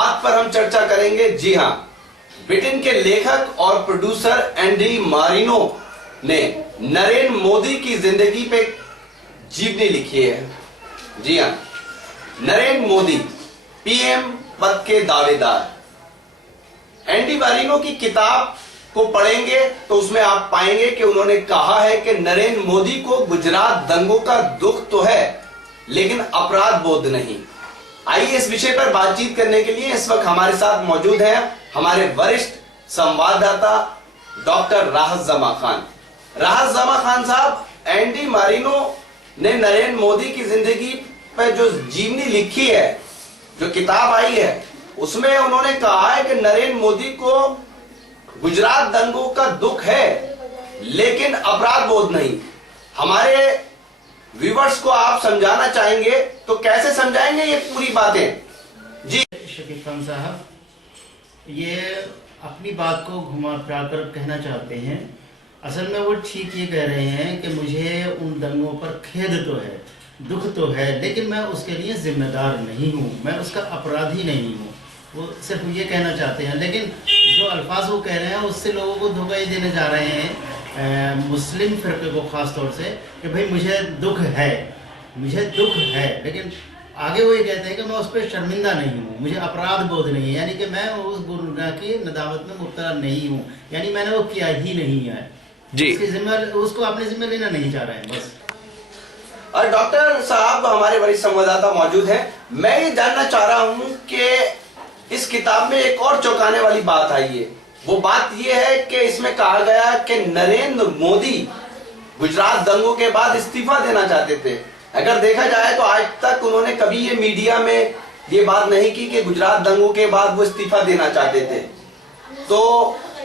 बात पर हम चर्चा करेंगे। जी हाँ, ब्रिटेन के लेखक और प्रोड्यूसर एंडी मारिनो ने नरेंद्र मोदी की जिंदगी पे जीवनी लिखी है। जी हाँ, नरेंद्र मोदी पीएम पद के दावेदार। एंडी मारिनो की किताब को पढ़ेंगे तो उसमें आप पाएंगे कि उन्होंने कहा है कि नरेंद्र मोदी को गुजरात दंगों का दुख तो है, लेकिन अपराध बोध नहीं। आइए इस विषय पर बातचीत करने के लिए इस वक्त हमारे साथ मौजूद हैं हमारे वरिष्ठ संवाददाता डॉक्टर राहत जमा खान। राहत जमा खान साहब, एंडी मारिनो ने नरेंद्र मोदी की जिंदगी पर जो जीवनी लिखी है, जो किताब आई है, उसमें उन्होंने कहा है कि नरेंद्र मोदी को गुजरात दंगों का दुख है, लेकिन अपराध बोध नहीं। हमारे व्यूअर्स को आप समझाना चाहेंगे तो कैसे समझाएंगे ये पूरी बातें? जी शकीब खान साहब, ये अपनी बात को घुमा फिरा कर कहना चाहते हैं। असल में वो ठीक ये कह रहे हैं कि मुझे उन दंगों पर खेद तो है, दुख तो है, लेकिन मैं उसके लिए जिम्मेदार नहीं हूँ, मैं उसका अपराधी नहीं हूँ। वो सिर्फ ये कहना चाहते हैं, लेकिन जो अल्फाज वो कह रहे हैं उससे लोगों को धोखा ही देने जा रहे हैं, मुस्लिम फिरके को खास तौर से, कि भाई मुझे दुख है, मुझे दुख है, लेकिन आगे वो ये कहते हैं कि मैं उस पर शर्मिंदा नहीं हूँ, मुझे अपराध बोध नहीं है, यानी कि मैं उस गुनाह की नदामत में मुब्तला नहीं हूँ, यानी मैंने वो किया ही नहीं है जी। उसको अपने जिम्मे लेना नहीं चाह रहे हैं बस। और डॉक्टर साहब, हमारे वरिष्ठ संवाददाता मौजूद हैं। मैं ये जानना चाह रहा हूं कि इस किताब में एक और चौंकाने वाली बात आई है। वो बात ये है कि इसमें कहा गया कि नरेंद्र मोदी गुजरात दंगों के बाद इस्तीफा देना चाहते थे। अगर देखा जाए तो आज तक उन्होंने कभी ये मीडिया में ये बात नहीं की कि गुजरात दंगों के बाद वो इस्तीफा देना चाहते थे। तो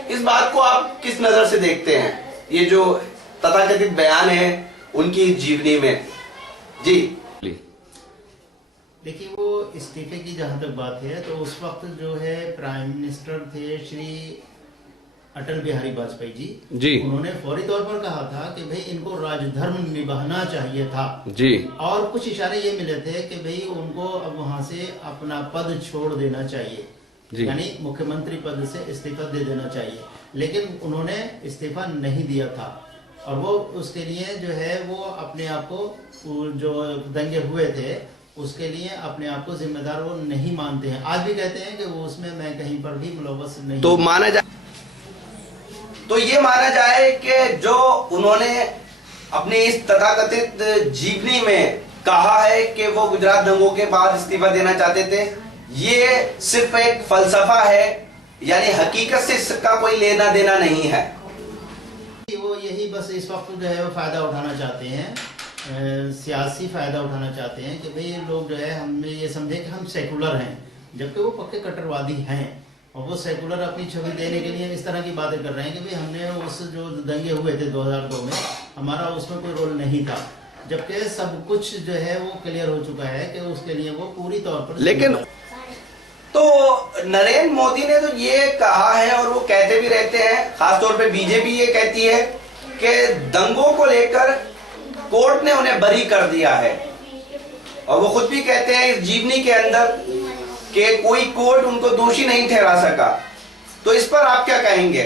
इस बात को आप किस नजर से देखते हैं, ये जो तथाकथित बयान है उनकी जीवनी में? जी देखिए, वो इस्तीफे की जहां तक बात है तो उस वक्त जो है प्राइम मिनिस्टर थे श्री अटल बिहारी वाजपेयी जी, उन्होंने फौरी तौर पर कहा था कि भाई इनको राजधर्म निभाना चाहिए था जी, और कुछ इशारे ये मिले थे कि भाई उनको अब वहां से अपना पद छोड़ देना चाहिए, यानी मुख्यमंत्री पद से इस्तीफा दे देना चाहिए, लेकिन उन्होंने इस्तीफा नहीं दिया था। और वो उसके लिए जो है वो अपने आप को, जो दंगे हुए थे उसके लिए अपने आप को जिम्मेदार वो नहीं मानते हैं। आज भी कहते हैं कि वो उसमें मैं कहीं पर भी मुलव्वस नहीं। तो माना जाए, तो ये माना जाए कि जो उन्होंने अपनी इस तथाकथित जीवनी में कहा है कि वो गुजरात दंगों के बाद इस्तीफा देना चाहते थे, ये सिर्फ एक फलसफा है, यानी हकीकत से इसका कोई लेना देना नहीं है। वो यही बस इस वक्त जो है वो फायदा उठाना चाहते हैं, सियासी फायदा उठाना चाहते हैं कि भाई लोग जो है हमें ये समझे कि हम सेकुलर हैं, जबकि वो पक्के कट्टरवादी हैं। और वो सेकुलर अपनी छवि देने के लिए इस तरह की बातें कर रहे हैं कि भाई हमने उस जो दंगे हुए थे 2002 में, हमारा उसमें कोई रोल नहीं था, जबकि सब कुछ जो है वो क्लियर हो चुका है कि उसके लिए वो पूरी तौर पर। लेकिन तो नरेंद्र मोदी ने तो ये कहा है और वो कहते भी रहते हैं, खासतौर पे बीजेपी ये कहती है कि दंगों को लेकर कोर्ट ने उन्हें बरी कर दिया है, और वो खुद भी कहते हैं इस जीवनी के अंदर कि कोई कोर्ट उनको दोषी नहीं ठहरा सका। तो इस पर आप क्या कहेंगे?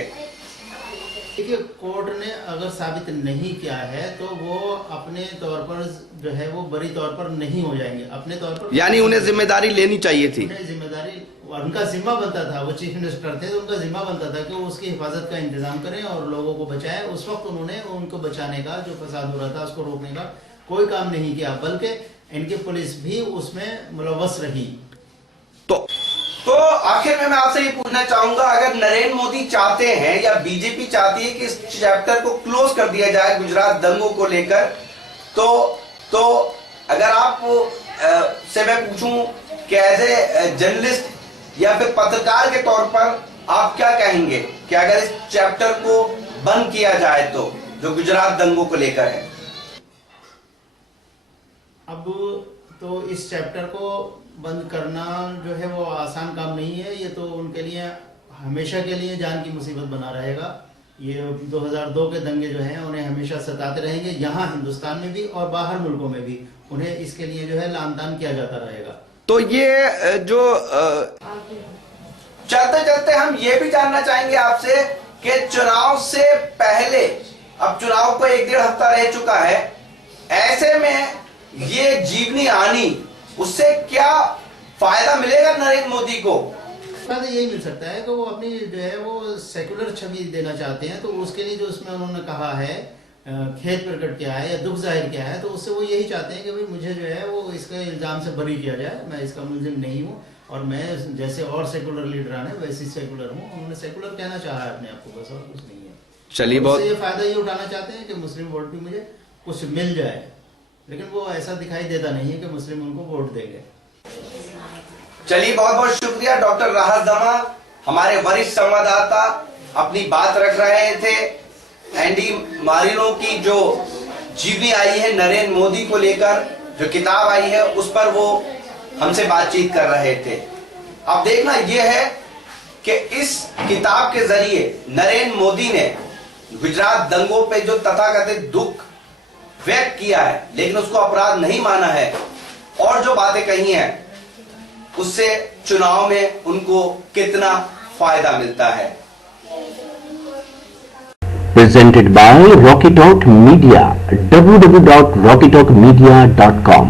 देखिए, कोर्ट ने अगर साबित नहीं किया है तो वो अपने तौर पर जो है वो बरी तौर पर नहीं हो जाएंगे, अपने तौर पर, यानी उन्हें जिम्मेदारी लेनी चाहिए थी। उन्हें जिम्मेदारी, उनका जिम्मा बनता था, वो चीफ मिनिस्टर थे तो उनका जिम्मा बनता था कि वो उसकी हिफाजत का इंतजाम करें और लोगों को बचाएं। उस वक्त उन्होंने उनको बचाने का, जो फसाद हो रहा था उसको रोकने का कोई काम नहीं किया, बल्कि इनकी पुलिस भी उसमें मुलव्वस रही। तो आखिर में मैं आपसे ये पूछना चाहूंगा, अगर नरेंद्र मोदी चाहते हैं या बीजेपी चाहती है कि इस चैप्टर को क्लोज कर दिया जाए गुजरात दंगों को लेकर, तो अगर आप से मैं पूछूं कि एज ए जर्नलिस्ट या फिर पत्रकार के तौर पर आप क्या कहेंगे कि अगर इस चैप्टर को बंद किया जाए तो, जो गुजरात दंगों को लेकर है? अब तो इस चैप्टर को बंद करना जो है वो आसान काम नहीं है, ये तो उनके लिए हमेशा के लिए जान की मुसीबत बना रहेगा। ये 2002 के दंगे जो हैं उन्हें हमेशा सताते रहेंगे, यहाँ हिंदुस्तान में भी और बाहर मुल्कों में भी उन्हें इसके लिए जो है लानतान किया जाता रहेगा। तो ये जो चलते चलते हम ये भी जानना चाहेंगे आपसे कि चुनाव से पहले, अब चुनाव को 1-1.5 हफ्ता रह चुका है, ऐसे में ये जीवनी आनी, उससे क्या फायदा मिलेगा नरेंद्र मोदी को? फायदा यही मिल सकता है कि वो अपनी जो है वो सेकुलर छवि देना चाहते हैं, तो उसके लिए जो उसमें उन्होंने कहा है खेद प्रकट किया है या दुख जाहिर किया है, तो उससे वो यही चाहते हैं कि भाई मुझे जो है वो इसके इल्जाम से बरी किया जाए, मैं इसका मुलजिम नहीं हूँ और मैं जैसे और सेकुलर लीडरान है वैसे सेकुलर हूँ। उन्होंने सेकुलर कहना चाहा है अपने आप को, बस और कुछ नहीं है। चलिए, बहुत ये फायदा ये उठाना चाहते हैं कि मुस्लिम वोट भी मुझे कुछ मिल जाए, लेकिन वो ऐसा दिखाई देता नहीं है कि मुस्लिम उनको वोट देंगे। चलिए, बहुत बहुत शुक्रिया डॉक्टर राहत दमा, हमारे वरिष्ठ संवाददाता अपनी बात रख रहे थे। एंडी मारिनो की जो जीवनी आई है नरेंद्र मोदी को लेकर, जो किताब आई है, उस पर वो हमसे बातचीत कर रहे थे। अब देखना यह है कि इस किताब के जरिए नरेंद्र मोदी ने गुजरात दंगों पे जो तथाकथित दुख व्यक्त किया है, लेकिन उसको अपराध नहीं माना है, और जो बातें कही हैं उससे चुनाव में उनको कितना फायदा मिलता है। Presented by Rocky Talk Media, www.rockytalkmedia.com।